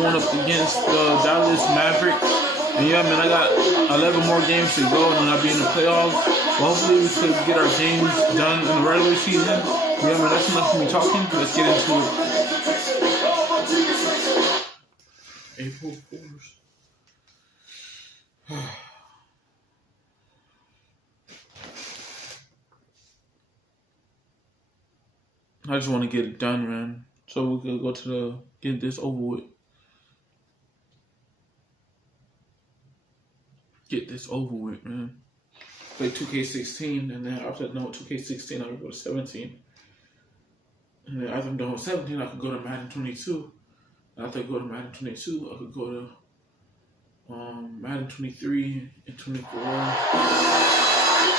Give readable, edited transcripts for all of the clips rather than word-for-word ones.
going up against the Dallas Mavericks. And yeah, man, I got 11 more games to go, and then I'll be in the playoffs. Well, hopefully we could get our games done in the regular season. Yeah, man, that's enough for me talking. Let's get into it. April Fools. I just want to get it done, man. So we could go to get this over with. Get this over with, man. Play 2K16, and then after 2K16, I could go to 17. And then after I'm done with 17, I could go to Madden 22. And after I go to Madden 22, I could go to Madden 23 and 24. It's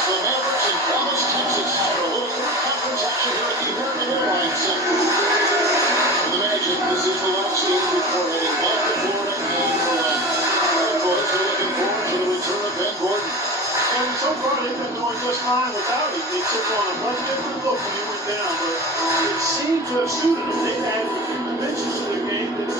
the Mavericks in Dallas, Texas, for a little conference action here at the American Airlines Center. For the Magic, this is the last game before heading back to Florida and Orlando. Our boys are looking forward to the return of Ben Gordon. And so far, they've been doing just fine without him. They took on a much different look when he went down, but it seemed to have suited them. They've had dimensions to their game that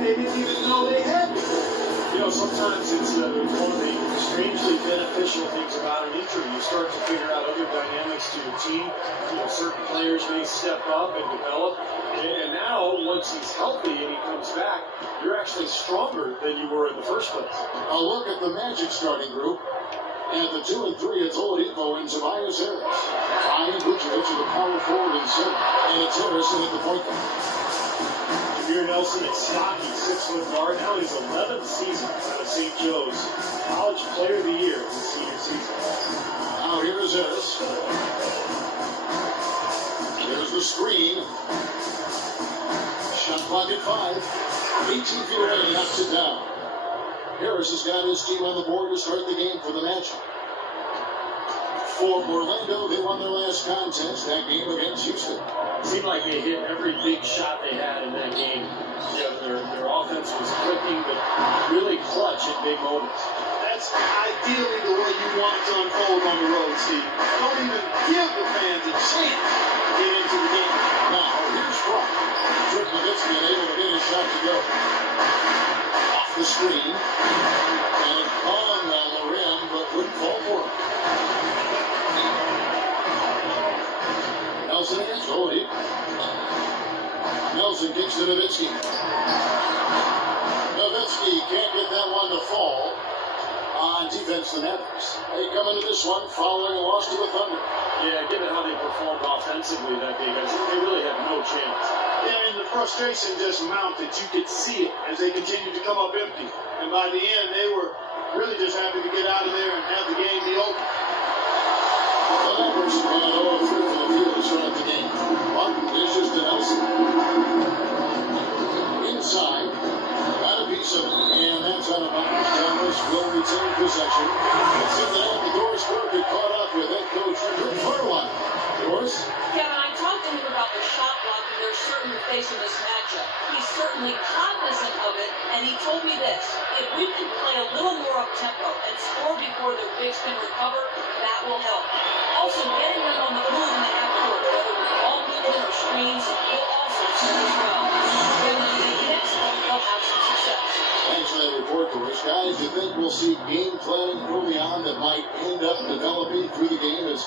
maybe they didn't even know they had before. You know, sometimes it's one of the strangely beneficial things about an injury. You start to figure out other dynamics to your team. You know, certain players may step up and develop. And now, once he's healthy and he comes back, you're actually stronger than you were in the first place. A look at the Magic starting group. At the 2 and 3, it's Oladipo and Tobias Harris. Ryan Vucevic to the power forward and center. And it's Harrison at the point guard. Jameer Nelson, a stocky 6-foot guard. Now his 11th season out of St. Joe's. College Player of the Year in his senior season. Now here is Harris. There's the screen. Shot clock at 5. 18 feet away, knocks it down. Harris has got his team on the board to start the game for the Magic. For Orlando, they won their last contest, that game against Houston. It seemed like they hit every big shot they had in that game. You know, their offense was clicking, but really clutch at big moments. That's ideally the way you want it to unfold on the road, Steve. Don't even give the fans a chance to get into the game. Now, here's Brock. Dirk Nowitzki able to get his shot to go. Off the screen. And on the rim, but wouldn't fall for him. Nelson against Goldie. Nelson kicks to Nowitzki. Nowitzki can't get that one to fall. On defense, the Mavericks. They come into this one following a loss to the Thunder. Yeah, given how they performed offensively that game, they really had no chance. Yeah, and the frustration just mounted. You could see it as they continued to come up empty. And by the end, they were really just happy to get out of there and have the game be over. The Mavericks have gone 0 for the field to start the game. Martin dishes to Nelson. Inside. Got a piece of it. And that's out of bounds. Dallas will retain possession. It's in the net. The Doris Burke had caught up with head coach Rick Farline. Doris? Kevin, I talked to him about the shot block and they're certainly facing this matchup. He's certainly cognizant of it, and he told me this: if we can play a little more up-tempo and score before their bigs can recover, that will help. Also, getting them on the move in the half-court, whether with ball movement or screens, will also serve as well. When they hit, they'll have some success. Thanks for that report, Doris. Guys, do you think we'll see game planning early on that might end up developing through the game as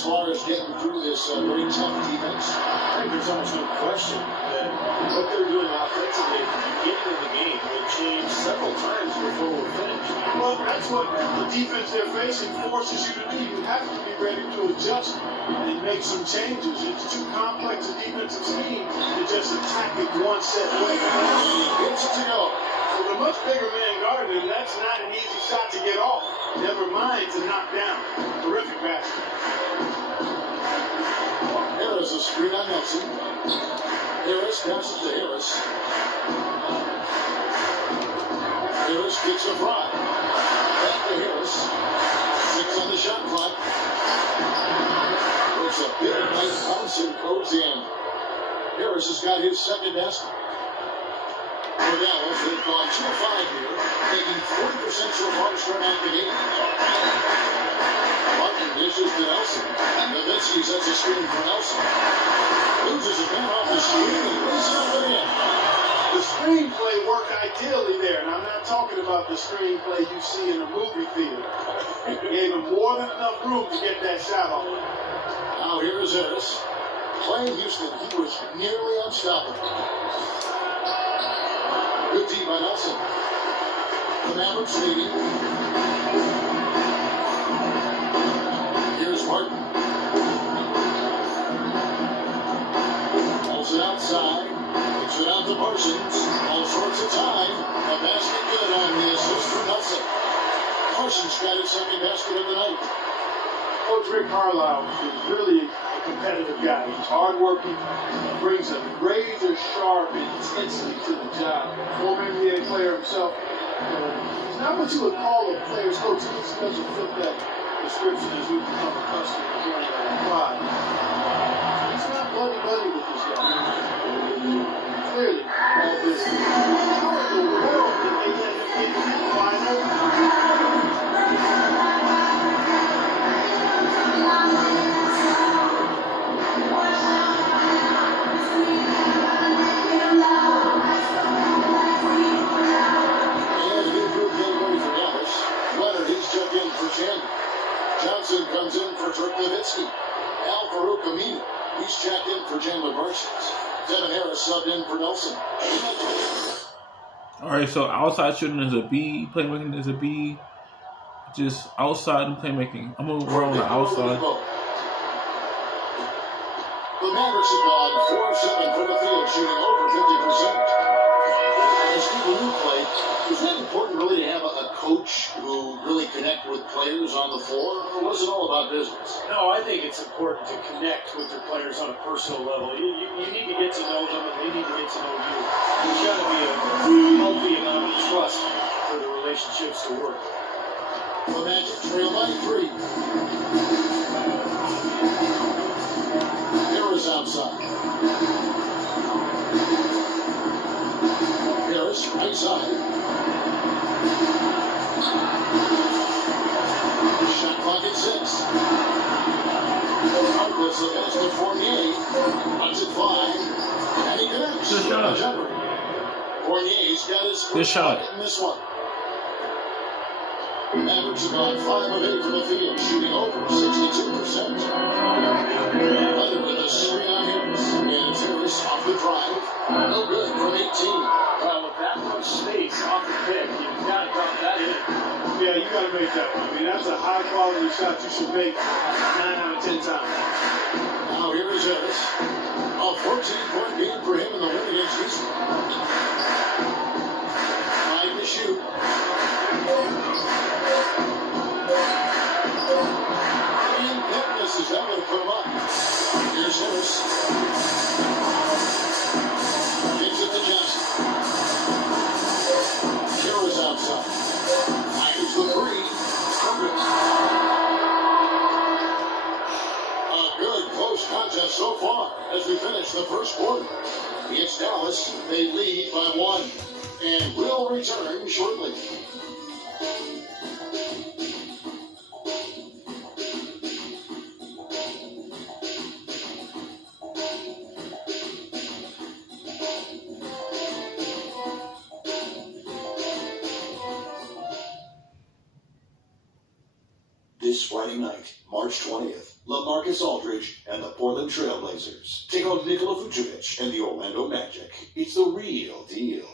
far as getting through this very tough defense? I think there's almost no question that what they're doing offensively at the beginning of the game will change several times before we're finished. Well, that's what the defense they're facing forces you to do. You have to be ready to adjust and make some changes. It's too complex a defensive scheme to just attack it one set way. Gets it to go. With a much bigger man guarding him, that's not an easy shot to get off. Never mind to knock down. Terrific basket. Harris a screen on Nelson. Harris passes to Harris. Harris kicks a front. Back to Harris. 6 on the shot clock. It's a big nice bounce and goes in. Harris has got his second basket. For Dallas, they've gone 2 of 5 here, taking 40% so far to start out the game. Martin dishes to Nelson. Nowitzki sets a screen for Nelson. Loses a man off the screen and lays it up and in. The screenplay worked ideally there, and I'm not talking about the screenplay you see in a movie theater. Gave him more than enough room to get that shot off. Now here is Harris. Playing Houston, he was nearly unstoppable. Good D by Nelson. The Mavericks leading. Here's Martin. Pulls it outside. Kicks it out to Parsons. All sorts of time. A basket good on the assist for Nelson. Parsons got his second basket of the night. Coach Rick Carlisle is really a competitive guy. He's hardworking, brings a razor-sharp intensity to the job. Former NBA player himself. He's not what you would call a player's coach. He just doesn't fit that description as we've become accustomed to hearing that applied. He's not buddy-buddy with this guy. Clearly, all this. How in the world did they let him get that wide open? Johnson comes in for Dirk Nowitzki. Al Farouk Aminu. He's checked in for Chandler Parsons. Devin Harris subbed in for Nelson. All right, so outside shooting is a B, playmaking is a B. Just outside and playmaking. I'm gonna roll on the outside. The Mavericks have gone 4 of 7 from the field, shooting over 50%. As people who play, is that important really to have a coach who really connect with players on the floor, or was it all about business? No, I think it's important to connect with your players on a personal level. You need to get to know them, and they need to get to know you. There's got to be a healthy amount of trust for the relationships to work. The Magic trail by 3. Harris outside. Harris right side. Shot clock at 6. Harkless the pass to Fournier. Runs at 5. And he connects. Good shot. Fournier's got his Good first shot. bucket in this one. Mavericks have gone 5 of 8 from the field, shooting over 62%. Leonard with a screen on Harris. And it's Harris off the drive. No good from 18. Well, with that much space off the pick, you've got to drop that in. Yeah, you got to make that one. I mean, that's a high-quality shot you should make 9 out of 10 times. Now here is Harris. A 14-point game for him in the win against Houston. 5 to shoot. And that misses. That would have put him up. Here's Harris. Gives it to Johnson. Harris outside. Fires the 3. Perfect. A good close contest so far as we finish the first quarter. It's Dallas. They lead by 1. And we'll return shortly. This Friday night, March 20th, LaMarcus Aldridge and the Portland Trail Blazers take on Nikola Vucevic and the Orlando Magic. It's the real deal.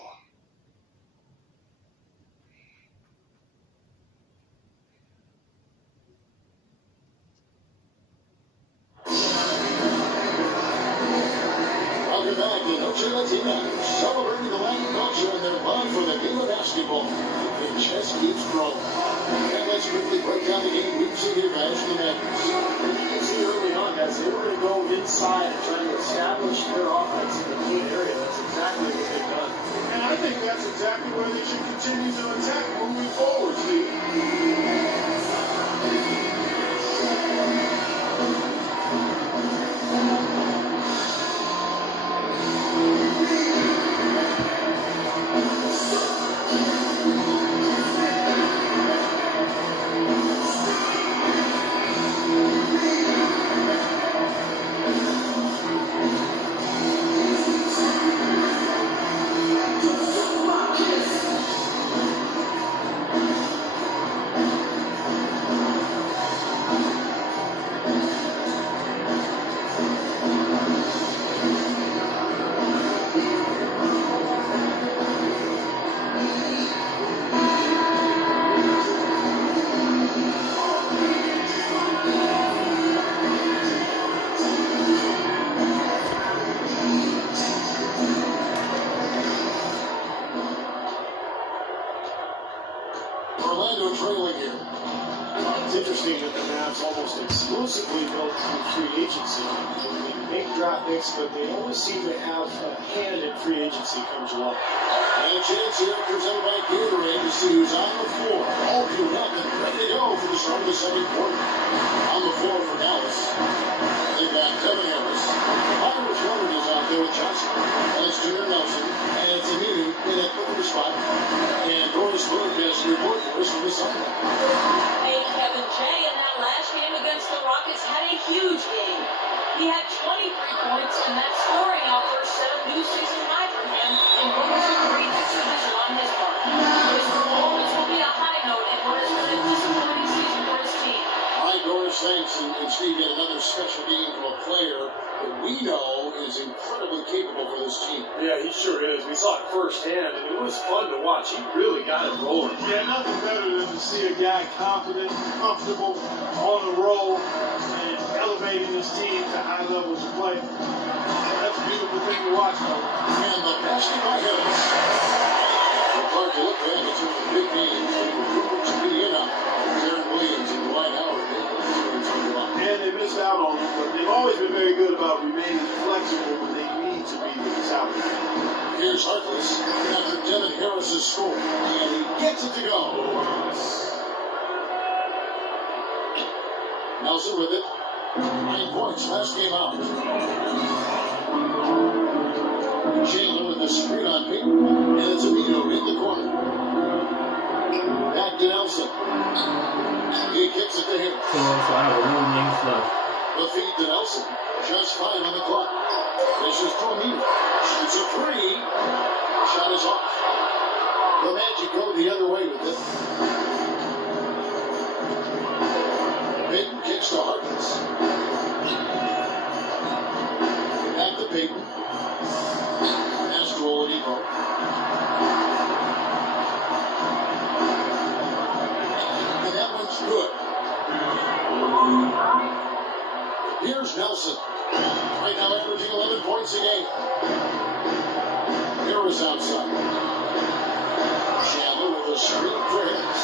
Welcome back to Noche Latina, celebrating the Latin culture and their love for the game of basketball. The chess keeps growing. And let's quickly break down the game we've seen here, guys, for the Mavericks. You can see early on, guys, they were going to go inside and try to establish their offense in the paint area. That's exactly what they've done. And I think that's exactly where they should continue to attack moving forward, Steve. Orlando trailing here. It's interesting that the Mavs almost exclusively go through free agency. They make draft picks, but they always seem to have a hand in free agency come July. And a chance here presented by Gatorade to see who's on the floor. All fueled up and ready to go for the start of the second quarter. On the floor for Dallas. They've got Kevin Harris. Irish Leonard is out there with Johnson. That's Junior Nelson. And it's Aminu in that third spot. And Doris Berg has a report for us from the sideline. Hey, Kevin Jay in that last game against the Rockets had a huge game. He had 23 points, and that scoring outburst set a new season high for him in what was a great exhibition on his part. His performance will be a high note in what has been a disappointing season for his team. All right, Doris, thanks. And Steve, yet another special game from a player that we know is incredibly capable for this team. Yeah, he sure is. We saw it firsthand, and it was fun to watch. He really got it rolling. Yeah, nothing better than to see a guy confident, comfortable, on the roll, and elevating his team to high levels of play. That's a beautiful thing to watch, folks. And the basket by Harris. Well, Clark, you look back at some of the big names that were rumored to be in on. Aaron Williams and Dwight Howard. And they missed out on him, but they've always been very good about remaining flexible when they need to be with the South. Here's Harkless after Devin Harris's score. And he gets it to go. Nelson with it. 9 points, last game out. Chandler with the screen on Peyton. And it's Amino in the corner. Back to Nelson. He kicks it to him. So I have 11 games left. The feed to Nelson. Just 5 on the clock. This is to Amino. Shoots a 3. Shot is off. The Magic go the other way with it. Peyton kicks to Harkins. Back to Peyton. Pass to Oladipo. And that one's good. Here's Nelson. Right now averaging 11 points a game. Harris outside. Chandler with a screen for Harris.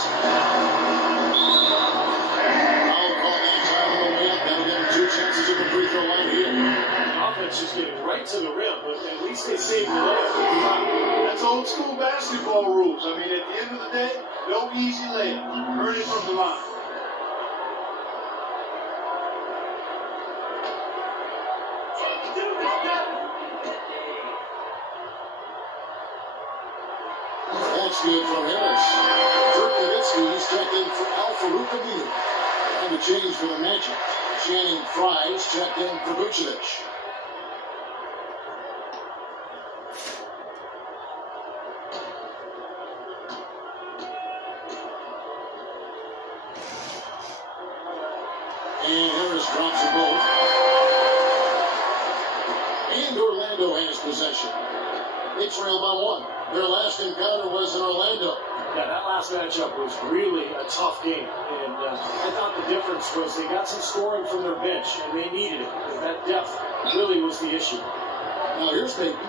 I'll call that time on the layup. That'll give him 2 chances at the free throw line here. The offense is getting right to the rim, but at least they saved the layup. That's old school basketball rules. I mean, at the end of the day, no easy layup. Earn it from the line. That's good from Harris. Dirk Nowitzki, he's checked in for Al-Farouq Aminu. And a change for the Magic. Channing Frye's checked in for Vucevic. And Harris drops them both. And Orlando has possession. They trail by 1. Their last encounter was in Orlando. Yeah, that last matchup was really a tough game. And I thought the difference was they got some scoring from their bench, and they needed it. That depth really was the issue. Now here's Peyton.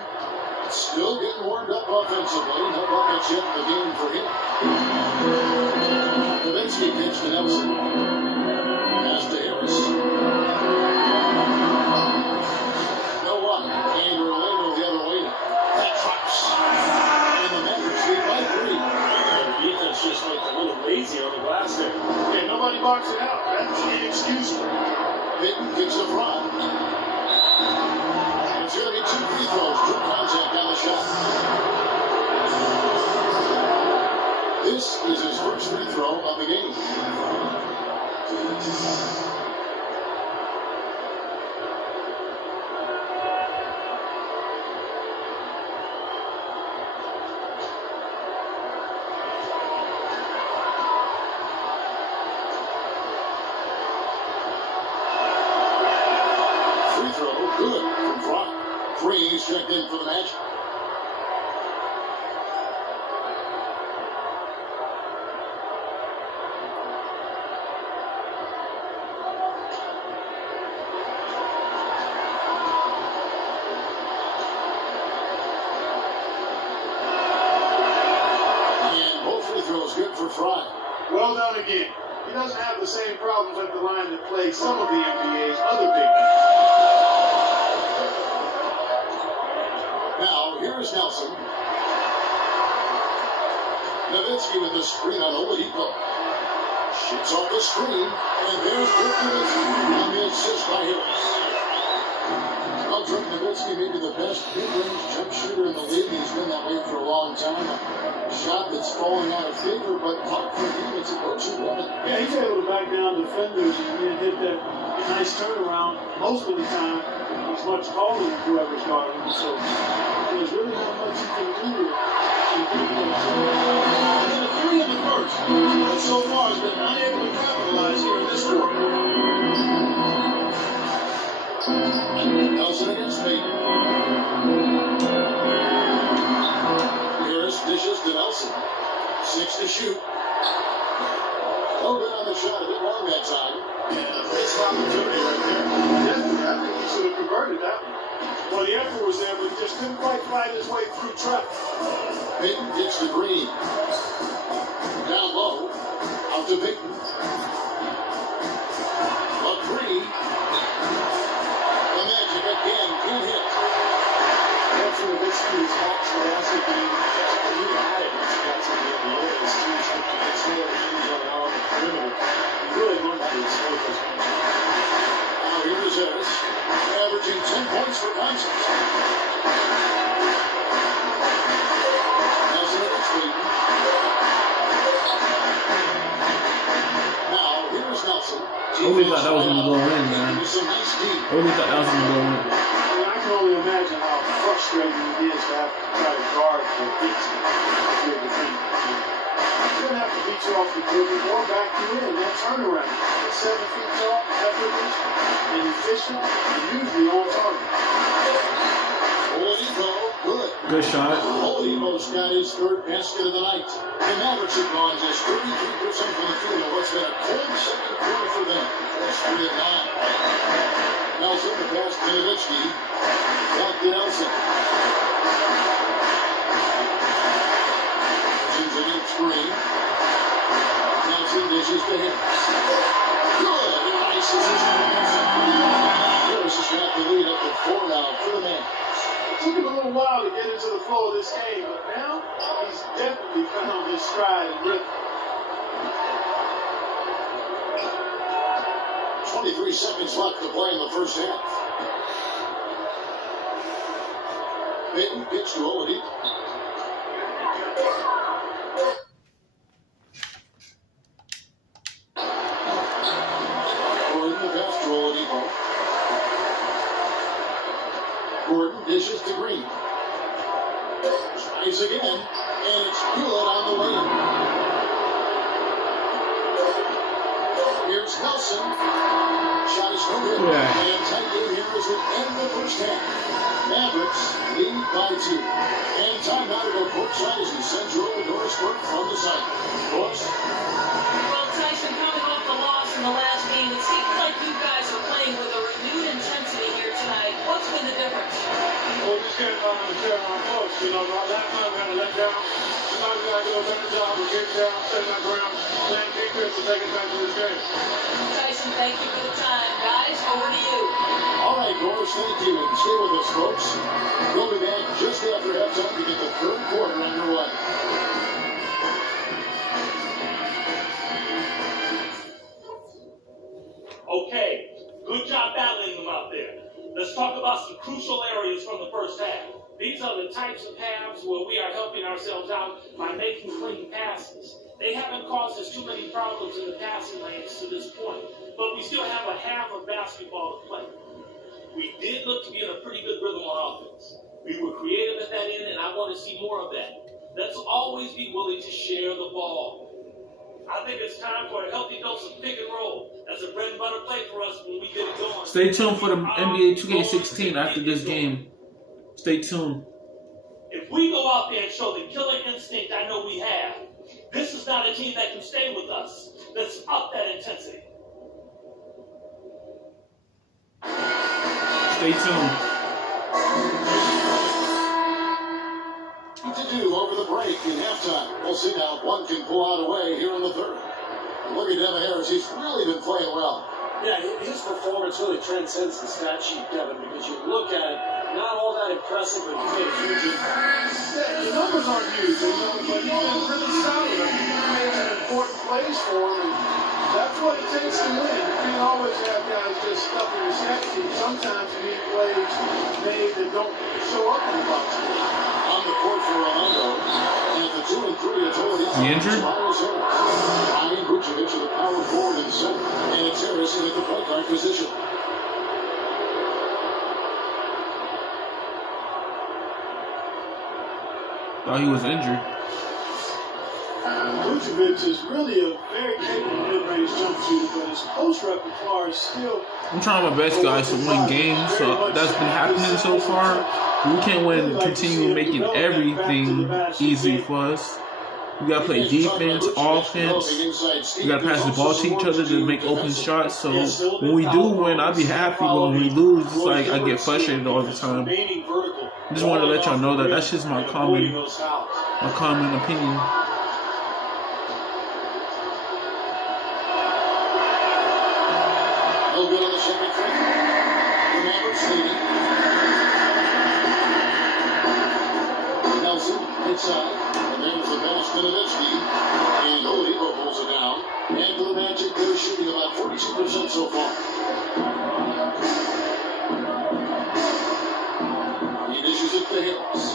Still getting warmed up offensively. No buckets yet in the game for him. Nowitzki pitch to Nelson. Pass to Harris. No one. And Orlando the other way. That drops. And the Mavericks lead by 3. The defense just looked a little lazy on the glass there. Yeah, nobody boxed it out. That's inexcusable. Peyton kicks a front. It's going to be 2 free throws. True contact on the shot. This is his first free throw of the game. Free throw, good from Fry. Freeze checked in for the Magic. And both free throws good for Fry. Well done again. He doesn't have the same problems at the line that plague some of the NBA's other big men. Now, here is Nelson. Nowitzki with the screen on Oladipo. Shoots off the screen, and there's Dirk Nowitzki on the assist by Harris. Well, Dirk Nowitzki may be the best mid-range jump shooter in the league. He's been that way for a long time. A shot that's falling out of favor, but puck for him, it's a go-to weapon. Yeah, he's able to back down defenders and then hit that nice turnaround. Most of the time, he's much taller than whoever's guarding him, so there's really not much he can do. And then a three in the first, but so far has been unable to capitalize here in this quarter. Nelson against me. Harris dishes to Nelson. 6 to shoot. No good on the shot. A bit long that time. Yeah, missed opportunity right there. Definitely, I think he should have converted that one. Well, the effort was there, but he just couldn't quite fight his way through traffic. Payton gets to Green. Down low. Out to Payton. A three. The Magic again. Good hit. After Nowitzki was back to the basket, he had it once he got to the NBA. His teams took to control the things going on the perimeter. He really learned how to exploit those matches. Now here is Harris. Averaging 10 points for Kansas. Nelson against Payton. Now here is Nelson. I really thought that was going to go in, man. It's a nice deep. I really thought that was going to go in. I can only imagine how frustrating it is to have to try to guard the beat if you're defending. He doesn't have to beat you off the dribble or back you in. That turnaround, at 7 feet tall, effortless, and efficient, and usually on target. Oladipo, good. Good shot. Oladipo's got his third basket of the night. The Mavericks have gone just 33% from the field in what's been a cold second quarter for them. That's 3 of 9. Nelson, the pass to Nowitzki. Back to Nelson. Sends it in screen. Nelson dishes to Harris. Good. He ices his hands. Harris has got the lead up to 4 now for the man. It took him a little while to get into the flow of this game, but now he's definitely found his stride and rhythm. 23 seconds left to play in the first half. Payton pitch to Oladipo. Gordon the pass to Oladipo. Gordon dishes to Green. Tries again, and it's good on the way. Here's Nelson. Shot is no good. Yeah. And tight game here as we end the first half. Mavericks lead by 2. And timeout to go courtside as we send you over Norrisburg from the side. Norris. Well, Tyson, coming off the loss in the last game, it seems like you guys are playing with a renewed intensity here tonight. What's been the difference? Well, we just can't tear our close. You know, last time we had to let down. Tonight we got to do a better job of getting down, setting our ground, playing defense, and taking back to this game. Tyson, thank you for the time. Guys, over to you. All right, Norris, thank you. And stay with us, folks. We'll be back just after halftime to get the third quarter underway. Okay, good job battling them out there. Let's talk about some crucial areas from the first half. These are the types of halves where we are helping ourselves out by making clean passes. They haven't caused us too many problems in the passing lanes to this point, but we still have a half of basketball to play. We did look to be in a pretty good rhythm on offense. We were creative at that end, and I want to see more of that. Let's always be willing to share the ball. I think it's time for a healthy dose of pick and roll. That's a bread and butter play for us when we get it going. Stay tuned for the NBA 2K16 after this game. Stay tuned. If we go out there and show the killer instinct I know we have, this is not a team that can stay with us. Let's up that intensity. Stay tuned. To do over the break in halftime. We'll see now if one can pull out away here in the third. Look at Devin Harris. He's really been playing well. Yeah, his performance really transcends the stat sheet, Kevin, because you look at it, not all that impressive, but he's made a huge impact. Yeah, the numbers aren't huge, but he's been really solid. I mean, he's made some important plays for him, and that's what it takes to win. You can't always have guys just stuff in the stat sheet. Sometimes you need plays made that don't show up in the box score. On the court for Orlando, and the 2 and 3 authorities. He injured? Ryan Vucevic to the power forward and center, and it's Harris in at the point guard position. Thought he was injured. Vucevic is really a very capable mid-range jump shooter, but his post repertoire is still. I'm trying my best, guys, to win games. So that's been happening so far. We can't win, continue making everything easy for us. We gotta play defense, offense. We gotta pass the ball to each other to make open shots. So when we do win, I'll be happy. But when we lose, it's like I get frustrated all the time. I just wanted to let y'all know that that's just my common opinion. No good on the second free throw. The Mavericks leading. Nelson inside. And there's the pass to Nowitzki. And Oladipo pulls it down. And for the Magic, they're shooting about 42% so far. He dishes it to Harris.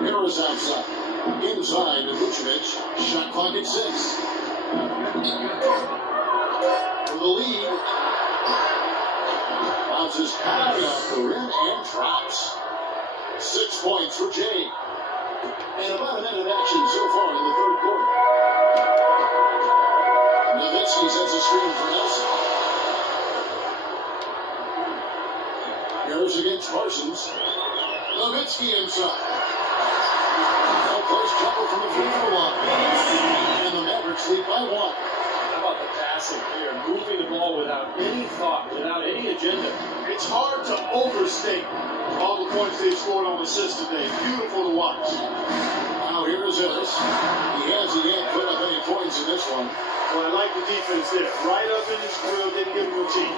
Harris outside. Inside to Vucevic. Shot clock at 6. For the lead. Bounces high off the rim and drops. 6 points for Jay. And about a minute action so far in the third quarter. Nowitzki sets a screen for Nelson. Harris against Parsons. Nowitzki inside. A close jumper from the free throw line. And the Mavericks lead by 1. How about the passing here? Moving the ball without any thought, without any agenda. It's hard to overstate all the points they've scored on assists today. Beautiful to watch. Now here is Harris. He hasn't put up any points in this one. Well, I like the defense there. Right up in his grill, didn't give him a team.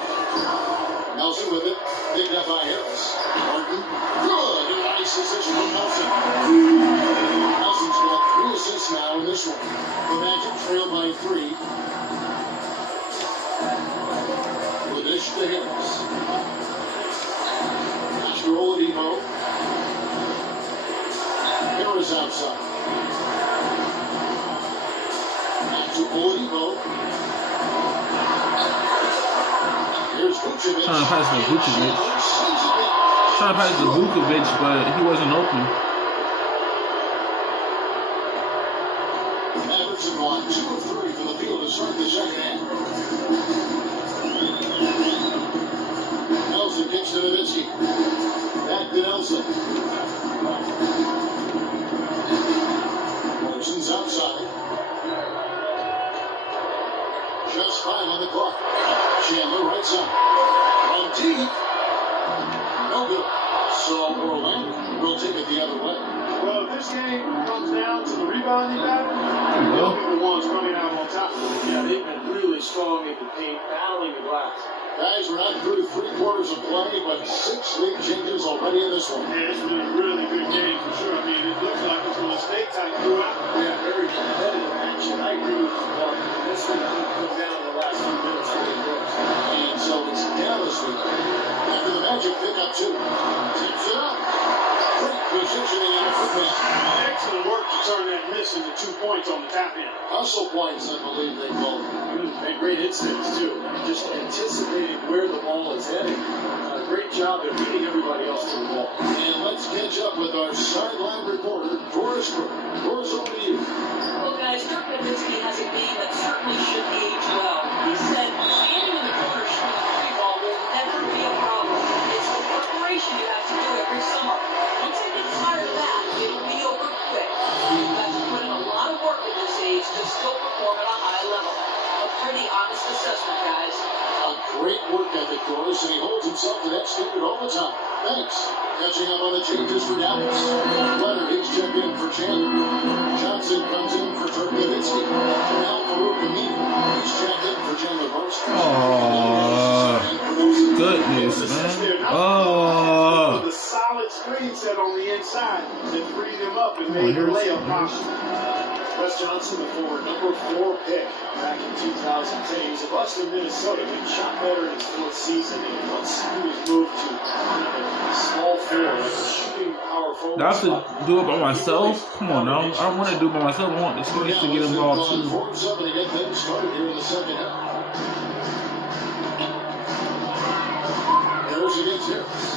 Nelson with it. Picked up by Harris. Martin. Good. Nice decision from Nelson. Nelson's got 3 assists now in this one. The Magic trail by 3. The dish to Harris. After Oladipo. Harris outside. Back to Oladipo. Here's Vucevic. Trying to pass to Vucevic. Trying to pass to Vucevic, but he wasn't open. Mavericks have won 2 of 3 from the field to start the second half. Nelson kicks to Nowitzki. Back to Nelson. Parsons outside. Just 5 on the clock. Chandler right side. From deep. No good. So Orlando will take it the other way. Well, if this game comes down to the rebounding battle, they'll be the ones coming out on top. Yeah, they've been really strong in the paint, battling the glass. Guys, we're not through 3 quarters of play, but 6 league changes already in this one. Yeah, it's been a really good game for sure. I mean, it looks like it's going to stay tight throughout. Yeah, very competitive action. I agree with you, Mark. This one could come down in the last few minutes for the Brooks. And so it's Dallas with it. After the Magic pick up 2. Tips it up. Great positioning and equipment. Excellent work to turn that miss into 2 points on the tap in. Hustle points, I believe they call it. And great instincts, too. Just anticipating where the ball is heading. Great job at beating everybody else to the ball. And let's catch up with our sideline reporter, Doris Brooke. Doris, over to you. Well, guys, Dirk Nowitzki has a game that certainly should age well. He said, standing in the corner shooting a free ball will never be a problem. It's the preparation you have to do every summer. Once you get tired of that, it'll be over quick. You've got to put in a lot of work at this age to still perform at a high level. A pretty honest assessment, guys. A great work ethic, Doris, and he holds himself to that standard all the time. Thanks. Catching up on the changes for Dallas. Leonard Nowitzki. Now Farouk Aminu. He's checked in for Chandler Burst. Goodness, man. With a solid screen set on the inside that freed him up and made the layup possible. Wes Johnson, the former number 4 pick back in 2010. He was a bust in Minnesota, but shot better in his 4th season. And once he was moved to small forward, like a shooting power forward. I have to do it by myself? Come on now. I don't want to do it by myself. I want the students to get involved too. 4-7 to get things started here in the second half. Harris against Harris.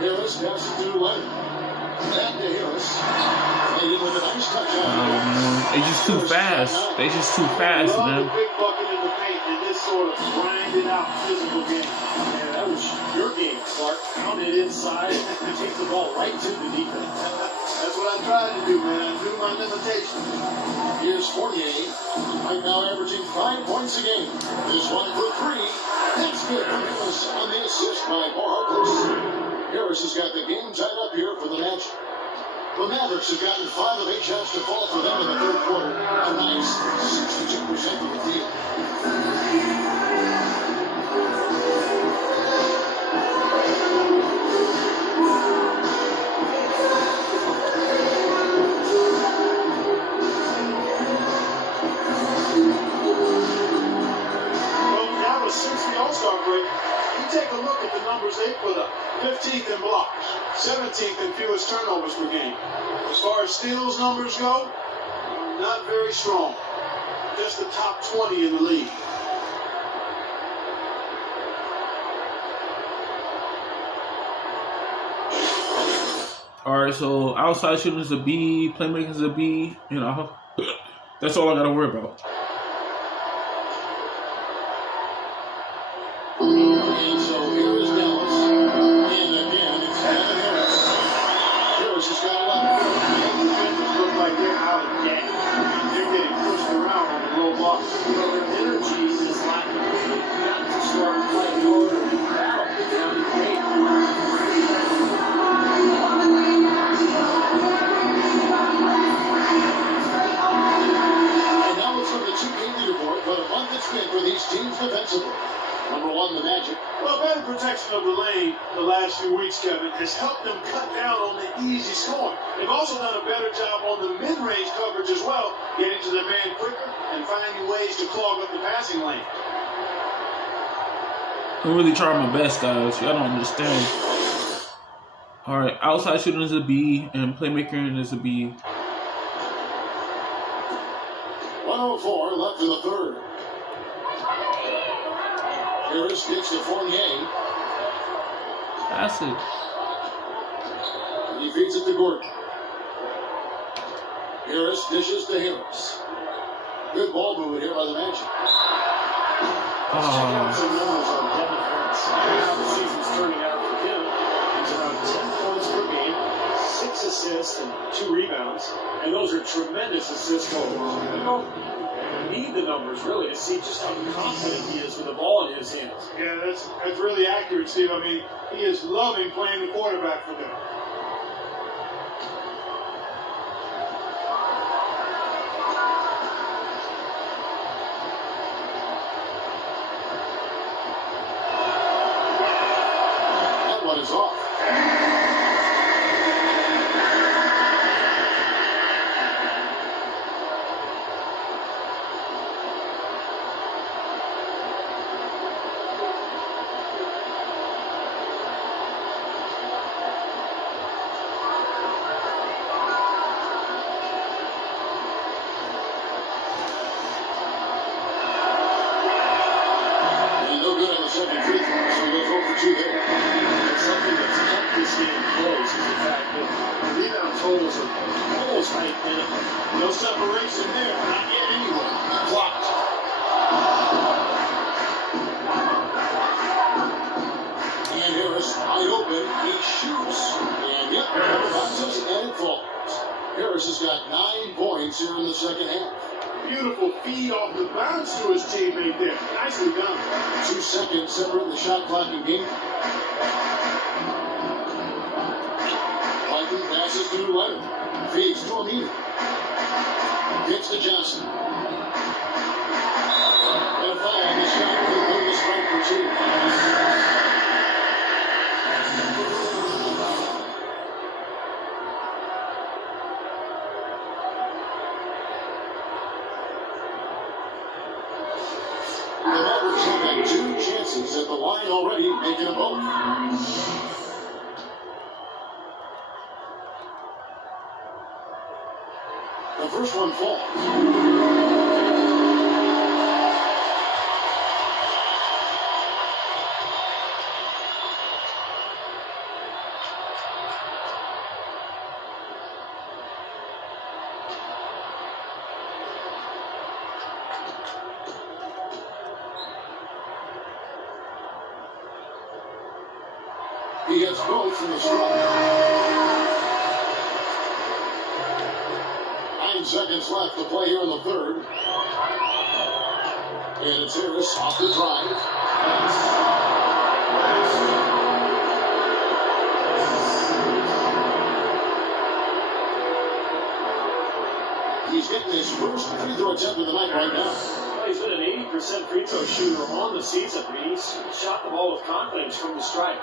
Harris passes to Leonard. Back to Harris. Played with a nice touch out. They just too fast. They just too fast, man. Big bucket in the paint and this sort of grinded out physical game. Yeah, that was your game, Clark. Pound it inside and take the ball right to the defense. That's what I tried to do, man. I knew my limitations. Here's Fournier. Right now averaging 5 points a game. This one for 3. That's good. Harris on the assist by Harkless. Harris has got the game tied up here for the Magic. The Mavericks have gotten 5 of 8 shots to fall for them in the third quarter. A nice 62% of the field. Well, Dallas, since the All-Star break, you take a look at the numbers they put up. 15th in blocks, 17th in fewest turnovers per game. As far as steals numbers go, not very strong. Just the top 20 in the league. Alright, so outside shooting is a B, playmaking is a B, you know. That's all I gotta worry about. And so here is Dallas. And again, it's Kevin Harris. Harris has got 11. Defenders look like they're out of gas. They're getting pushed around on the low block. Well, their energy is lacking. They've got to start playing harder and battle down the paint. And now it's from the 2K leaderboard, but a month it's been for these teams defensively. Number 1, the Magic. Well, better protection of the lane the last few weeks, Kevin, has helped them cut down on the easy scoring. They've also done a better job on the mid-range coverage as well, getting to the man quicker and finding ways to clog up the passing lane. I'm really trying my best, guys. Y'all don't understand. Alright, outside shooting is a B, and playmaking is a B. 104 left in the third. Harris gets to Fournier. Pass it. And he feeds it to Gordon. Harris dishes to Harris. Good ball movement here by the Magic. Let's check out some numbers on Devin Harris. How the season's turning out for him. He's around 10 points per game, 6 assists, and 2 rebounds. And those are tremendous assist totals. You don't need the numbers, really, to see just how confident he is with the ball in his hands. Yeah, that's really accurate, Steve. I mean, he is loving playing the quarterback for them. That one is off. And no good on the second free throw, so he goes 0 for 2 there. And something that's kept this game close is the fact that the rebound totals are almost identical. No separation there, not yet anyway. Blocked. And Harris wide open. He shoots. And yep, bounces and it falls. Harris has got 9 points here in the second half. Beautiful feed off the bounce to his teammate there. Nicely done. 2 seconds separating the shot clock and game. Lightning passes to Leonard. Feeds to Aminu. Gets to Johnson. And a foul on the shot. He'll go to strike for two. The Mavericks have had two chances at the line already, making them both. The first one falls. He gets both from the strike. 9 seconds left to play here in the third. And it's Harris off the drive. He's getting his first free throw attempt of the night right now. Well, he's been an 80% free throw shooter on the season. I mean, he's shot the ball with confidence from the stripe.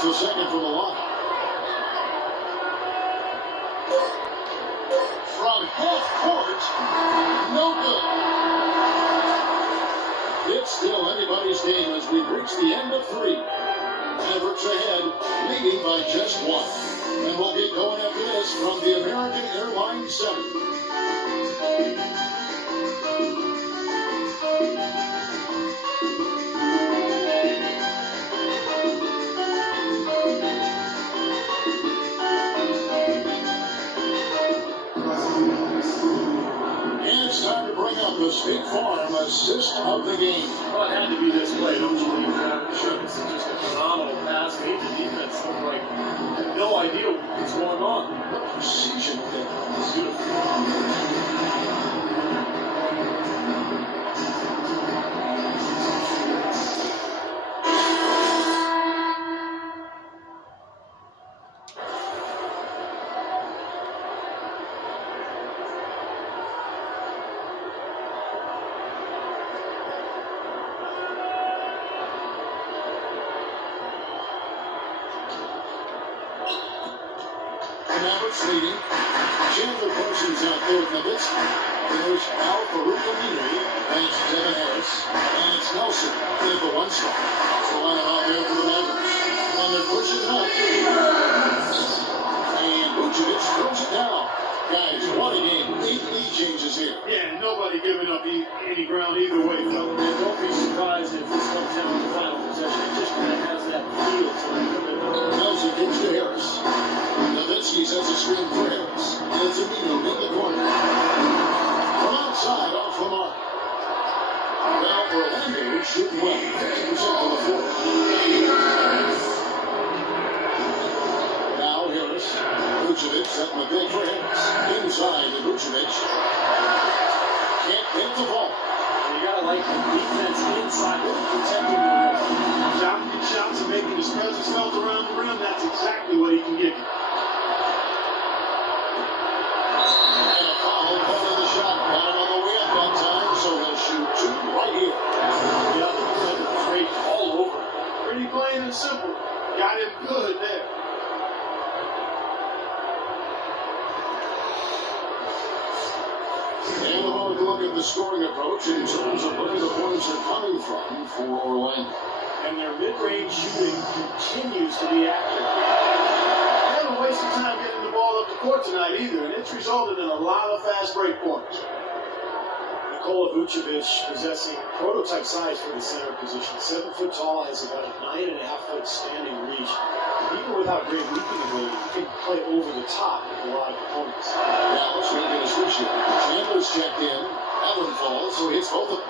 The second from the line. From half court, no good. It's still anybody's game as we've reached the end of three. Mavericks ahead, leading by just one. And we'll get going after this from the American Airlines Center. The State Farm assist of the game. Well, it had to be this play, don't you think? Sure, this is just a phenomenal pass. The defense looked like had no idea what's going on. What precision with that. It's beautiful. Mavericks leading. Chandler Parsons out there with Nowitzki. There's Al Farouk-Amini. That's Devin Harris. And it's Nelson with the one spot. That's the line out there for the Mavericks. And they're pushing it up. And Vucevic throws it down. Guys, what a game. 8 lead changes here. Yeah, nobody giving up any ground either way, fellas. And don't be surprised if this comes down to the final possession. It just kind of has that feel to it. Nelson gives to Harris. Nowitzki sets a screen for Harris. And it's Aminu in the corner. From outside, off the mark. Now Orlando shooting well. 50% on the floor. Now Harris. Vucevic setting the big for Harris. Inside to Vucevic. Can't get the ball. You gotta like the defense inside, really protecting the rim. Shouting shots and making his presence felt around the rim, that's exactly what he can give you. And a foul called on the shot. Got him on the way up that time, so he'll shoot two right here. Yeah, the defender straight all over. Pretty plain and simple. Got him good there. And we'll have a look at the scoring approach in terms of where the points are coming from for Orlando. And their mid-range shooting continues to be accurate. They haven't wasted time getting the ball up the court tonight either, and it's resulted in a lot of fast break points. The Nikola Vucevic possessing prototype size for the center position. 7 foot tall, has about a 9.5 foot standing reach. Even without great leaping ability, he can play over the top of a lot of opponents. Dallas will get a switch here. Chandler's checked in. Allen falls, so he hits both of them.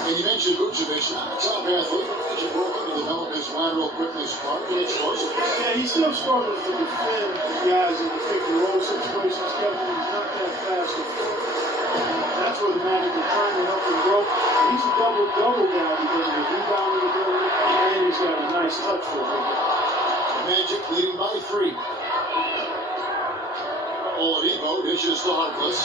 And you mentioned Vucevic, not a top athlete, but Magic working to develop his lateral quickness part and explosiveness. Yeah, he still struggles to defend guys in the pick and roll situations. Kevin, he's not that fast. That's where the Magic are trying to help him grow. He's a double-double guy because of his rebounding ability, and he's got a nice touch for him. Magic leading by 3. Oladipo dishes to Harkless.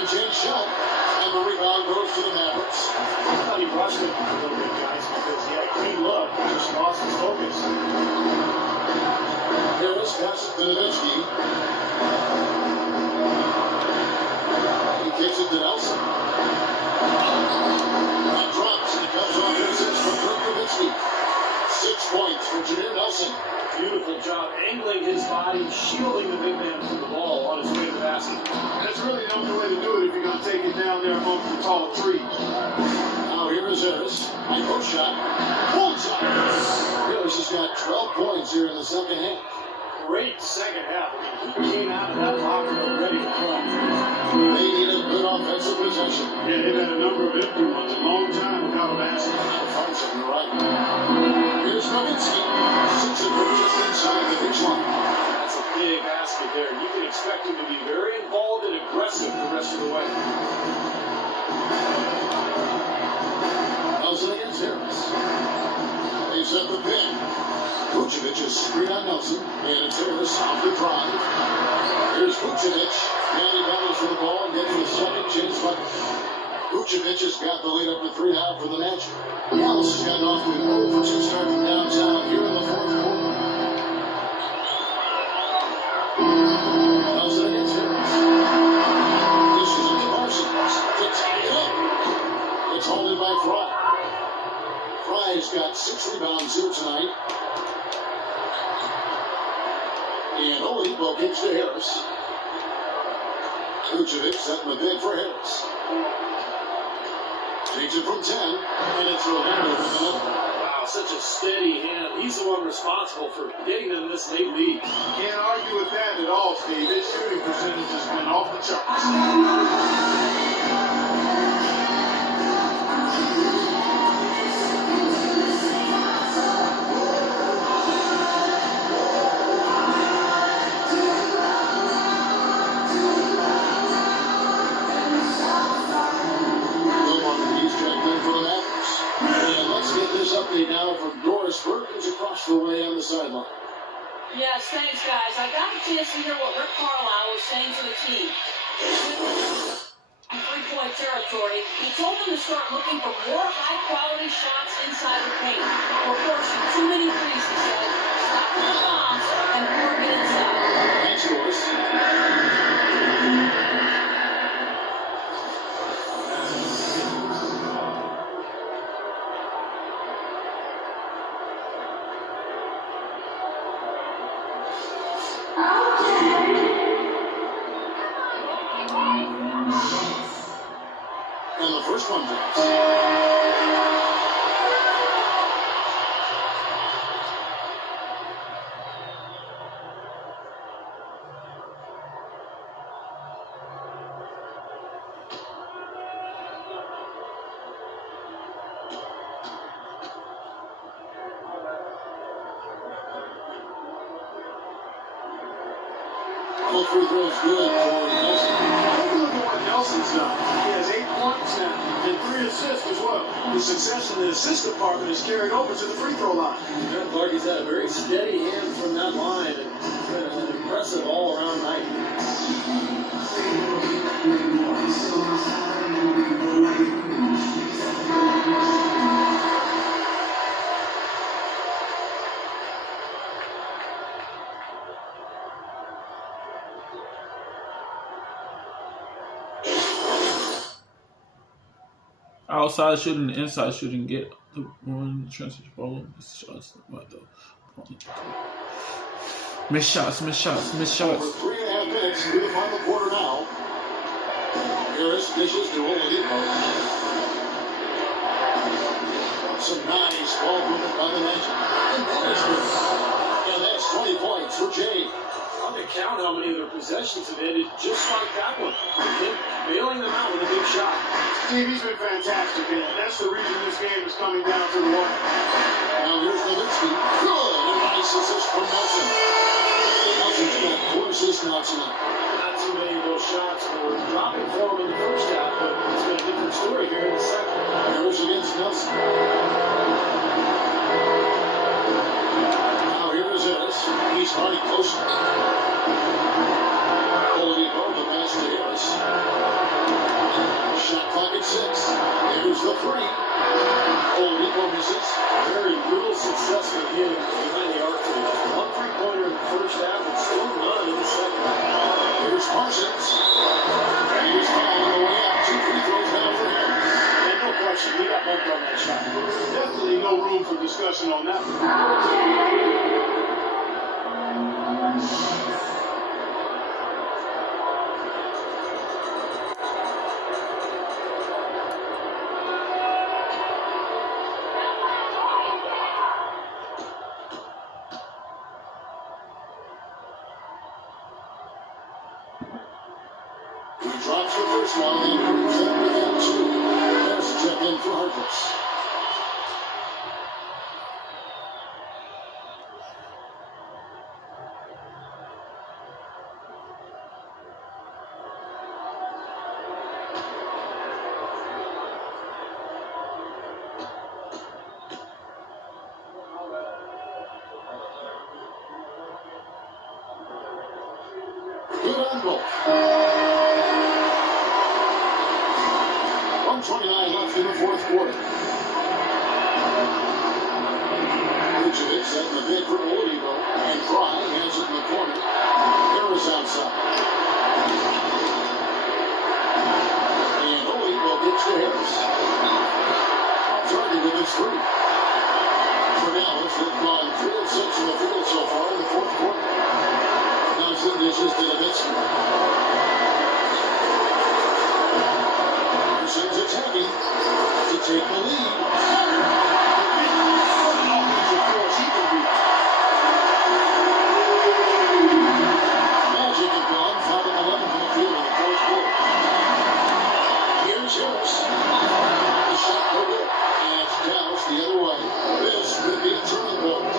Change shot, and the rebound goes to the Mavericks. I thought he rushed it a little bit, guys, because he had a clean look and just lost his focus. Harris passes to Nowitzki. He kicks it to Nelson. That drops, and it comes off an assist from Nowitzki. 6 points for Jameer Nelson. Beautiful job angling his body, shielding the big man from the ball on his way to the basket. That's really the only way to do it if you're going to take it down there amongst the tall trees. Now here is Harris. High post shot. Full shot. Harris has got 12 points here in the second half. Great second half. I mean, he came out of that locker room ready to play. They need a good offensive possession. Yeah, they've had a number of empty ones a long time without a basket. Find something right. Here's Nowitzki. 6 of them just inside the pitch line. That's a big basket there. You can expect him to be very involved and aggressive the rest of the way. Nelson against Harris. They set the pin. Vucevic is screen on Nelson, and it's Harris off the drive. Here's Vucevic, and he battles for the ball and gets the second chance bucket. Vucevic has got the lead up to 3 now for the Magic. Dallas has gotten off to an 0 for 2 start from downtown here in the fourth quarter. Nelson against Harris. This is into Marcy to tie it up. It's holded by Fry. Fry's got 6 rebounds here tonight. And Oladipo kicks to Harris. Vucevic setting the bid for Harris. Takes it from 10, and it's Orlando with another. Wow, such a steady hand. He's the one responsible for getting them this late lead. Can't argue with that at all, Steve. His shooting percentage has been off the charts. Now from Doris Perkins across the way on the sideline. Yes, thanks, guys. I got a chance to hear what Rick Carlisle was saying to the team. In three-point territory, he told them to start looking for more high-quality shots inside the paint. Of course, too many threes, he said. Stop with the bombs and work it inside. Thanks, Doris. And the first one drops. All free throws good for Nelson. Take a look at what Nelson's done. He has 8 points now and 3 assists as well. His success in the assist department is carried over to the free throw line. Yeah, Clark, he's had a very steady hand from that line, and it's been an impressive all-around night. Outside shooting and inside shooting get the one transition problem. Shots, what the miss shots. Over 3.5 minutes into the final quarter now. Harris dishes to Oladipo. Some nice ball movement by the Magic. And that is good. And that's 20 points for Jay. On the count how many of their possessions have ended just like that one. Him bailing them out with a big shot. Steve, he's been fantastic, and that's the reason this game is coming down to the wire. Now here's Nowitzki. Good. A nice assist from Nelson. Nelson's got 4 assists now tonight. Not too many of those shots were dropping for him in the first half, but it's been a different story here in the second. Harris against Nelson. Now here is Harris. He's running close. Oladipo, the pass to Harris. Shot clock at 6. Here's the 3. Oladipo misses. Very little success for him behind the arc today. 1 3-pointer in the first half and still none in the second. Here's Parsons. He's fouled on the way out. 2 free throws now for Harris. And no question, he got bumped on that shot. Definitely no room for discussion on that one. He drops the first one and moves up within 2. There's a tip in for Harkless. Good on both. 1:29 left in the fourth quarter. Vucevic setting the bid for Oladipo. And Fry has it in the corner. Harris outside. And Oladipo gets to Harris. Target with his 3. For Dallas, they've gone 3 of 6 in the field so far in the fourth quarter. Now some dishes to Nowitzki. Parsons attacking to take the lead. Magic have gone 5 of 11 from the field in the fourth quarter. Here's Harris. The shot no good. And it's Dallas the other way. This could be a turning point.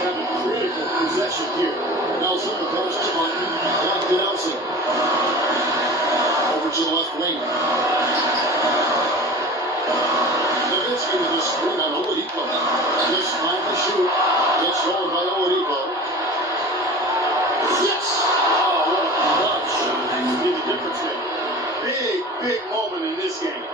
Have a critical possession here. Nelson, the pass to Martin. Back to Nelson. Over to the left wing. Nowitzki with a screen on Oladipo. This time to shoot. Gets forward by Oladipo. Yes! Oh, what a clutch shot. That could be the difference maker. Big moment in this game.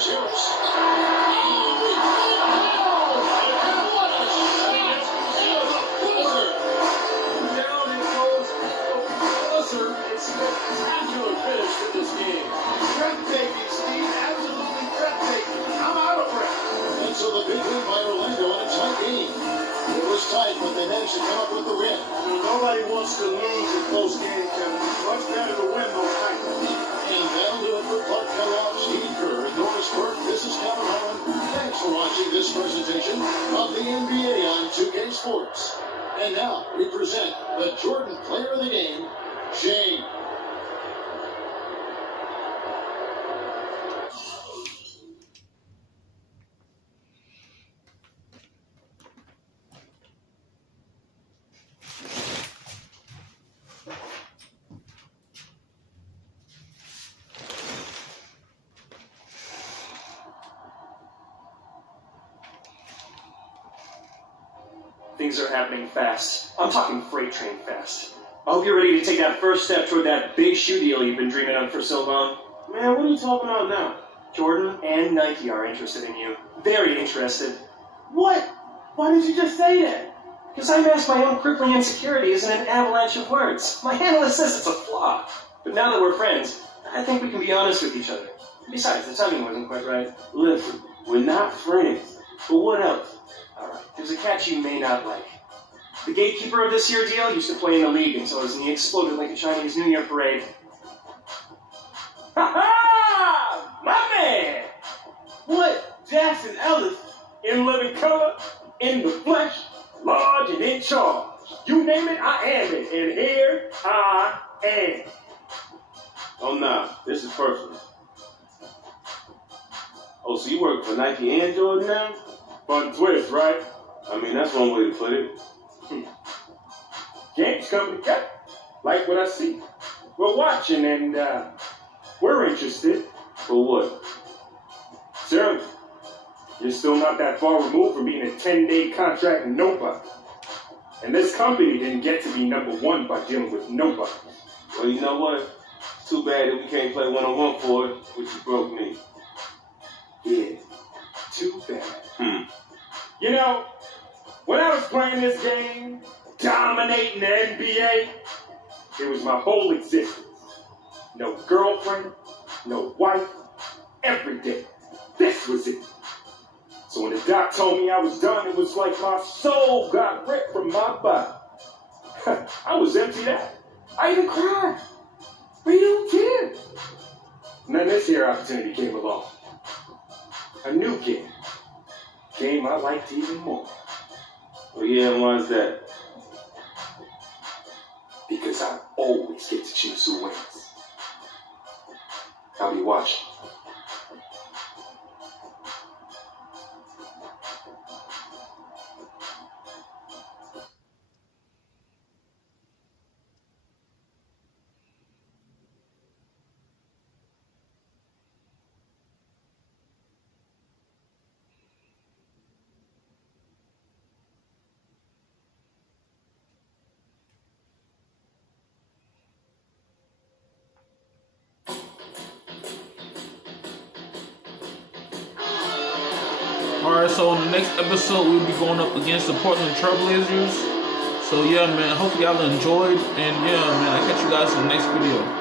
James Harris. Down it goes. Buzzer. It's a spectacular finish to this game. Breathtaking, Steve. Absolutely breathtaking. I'm out of breath. And so the big win by Orlando in a tight game. It was tight, but they managed to come up with the win. Nobody wants to lose a close game, Kevin. It's much better to win those tight ones. And that'll do it for Clark Kellogg's Steve Kerr and Doris Burke. This is Kevin Holland. Thanks for watching this presentation of the NBA on 2K Sports. And now we present the Jordan Player of the Game, Shane. Things are happening fast. I'm talking freight train fast. I hope you're ready to take that first step toward that big shoe deal you've been dreaming of for so long. Man, what are you talking about now? Jordan and Nike are interested in you. Very interested. What? Why did you just say that? Because I masked my own crippling insecurities in an avalanche of words. My analyst says it's a flaw. But now that we're friends, I think we can be honest with each other. Besides, the timing wasn't quite right. Listen, we're not friends. But what else? Alright, there's a catch you may not like. The gatekeeper of this here deal used to play in the league until his knee exploded like a Chinese New Year parade. Ha ha! My man! What? Jackson Ellis? In living color, in the flesh, large and in charge. You name it, I am it. And here I am. Oh, nah. This is personal. Oh, so you work for Nike and Jordan now? Fun twist, right? I mean, that's one way to put it. Games come together. Like what I see. We're watching and we're interested. For what? Certainly. You're still not that far removed from being a 10-day contract with nobody. And this company didn't get to be number one by dealing with nobody. Well, you know what? It's too bad that we can't play one-on-one for it, which you broke me. Yeah, too bad. You know, when I was playing this game, dominating the NBA, it was my whole existence. No girlfriend, no wife, every day. This was it. So when the doc told me I was done, it was like my soul got ripped from my body. I was emptied out. I even cried. Real tears. And then this here opportunity came along. A new game. Game I liked even more. Oh yeah, and why's that? Because I always get to choose who wins. I'll be watching. Alright, so in the next episode, we'll be going up against the Portland Trailblazers. So yeah, man, hopefully y'all enjoyed. And yeah, man, I'll catch you guys in the next video.